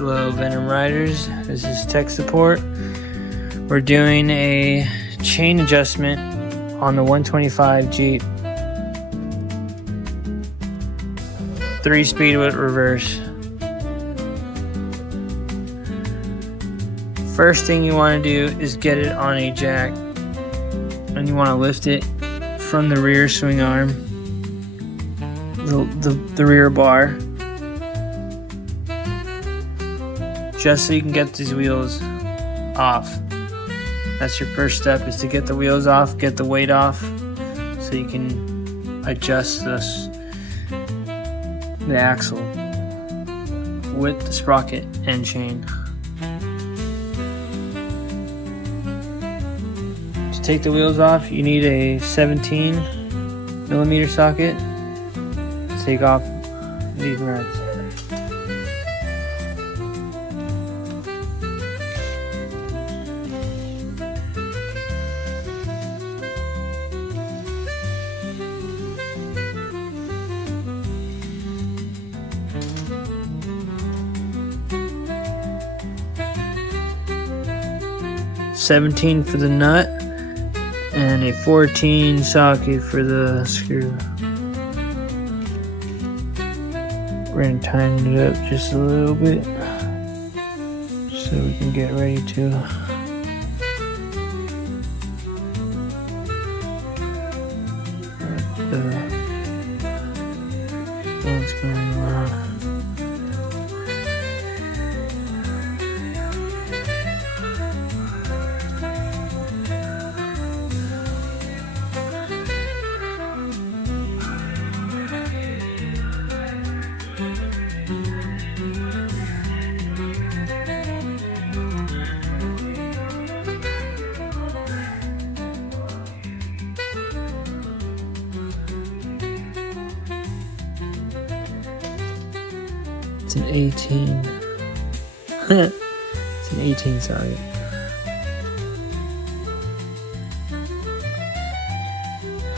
Hello Venom Riders, this is tech support. We're doing a chain adjustment on the 125 Jeep 3-speed with reverse. First thing you want to do is get it on a jack, and you want to lift it from the rear swing arm, the rear bar, just so you can get these wheels off. That's your first step, is to get the wheels off, get the weight off, so you can adjust the axle with the sprocket and chain. To take the wheels off, you need a 17mm socket to take off these nuts. $17 for the nut and a 14 socket for the screw. We're gonna tighten it up just a little bit so we can get ready to what's going on. It's an 18. It's an 18 socket.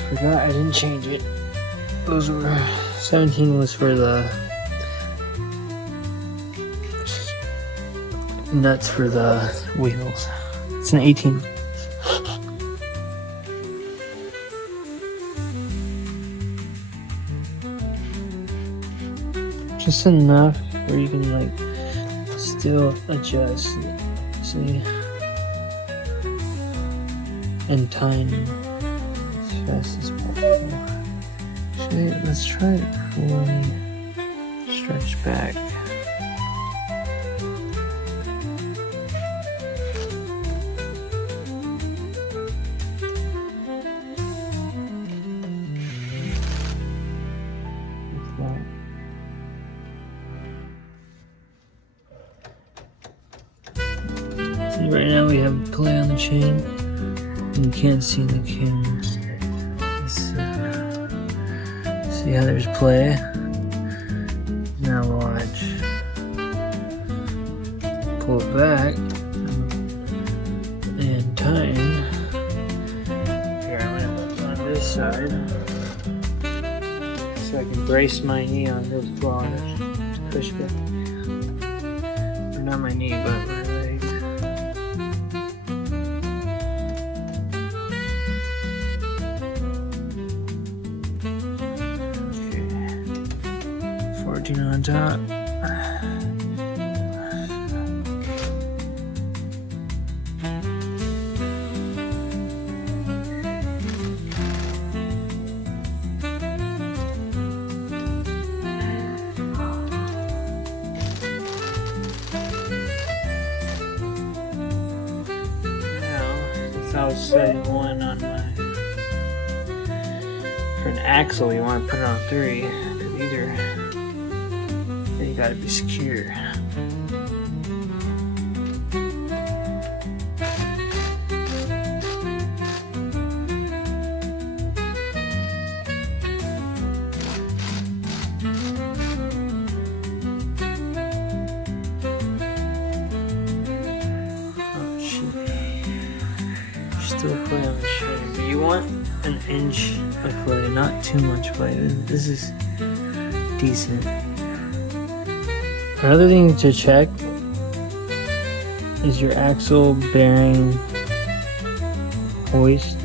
Forgot I didn't change it. Those were 17 was for the nuts for the wheels. It's an 18. Just enough where you can like still adjust, see, and tighten as fast as possible. Actually, let's try it before we stretch back. Right now we have play on the chain, and you can't see the camera. See how there's play? Now watch. Pull it back and tighten. Here, I'm gonna put it on this side so I can brace my knee on this block to push back. Or not my knee, but my leg. On top. Now, since I was setting one on my, for an axle, you want to put it on 3, because either you gotta be secure. Oh shit. Still play on the chain, but you want an inch of play, not too much play. This is decent. Another thing to check is your axle bearing hoist.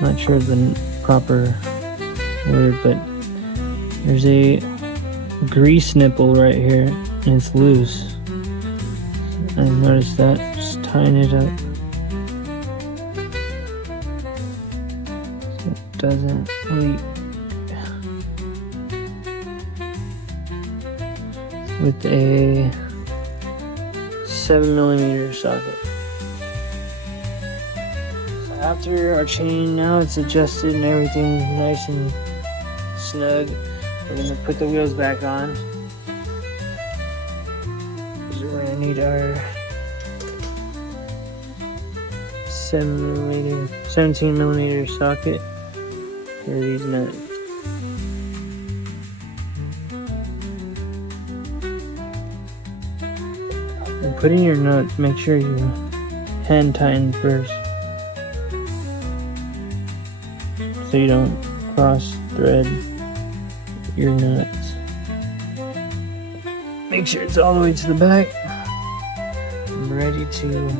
Not sure the proper word, but there's a grease nipple right here and it's loose. I noticed that. Just tying it up so it doesn't leak. With a 7mm socket. So after our chain, now it's adjusted and everything's nice and snug, we're gonna put the wheels back on. So we're gonna need our 17mm socket for these nuts. And put in your nuts, make sure you hand tighten first so you don't cross thread your nuts. Make sure it's all the way to the back. I'm ready to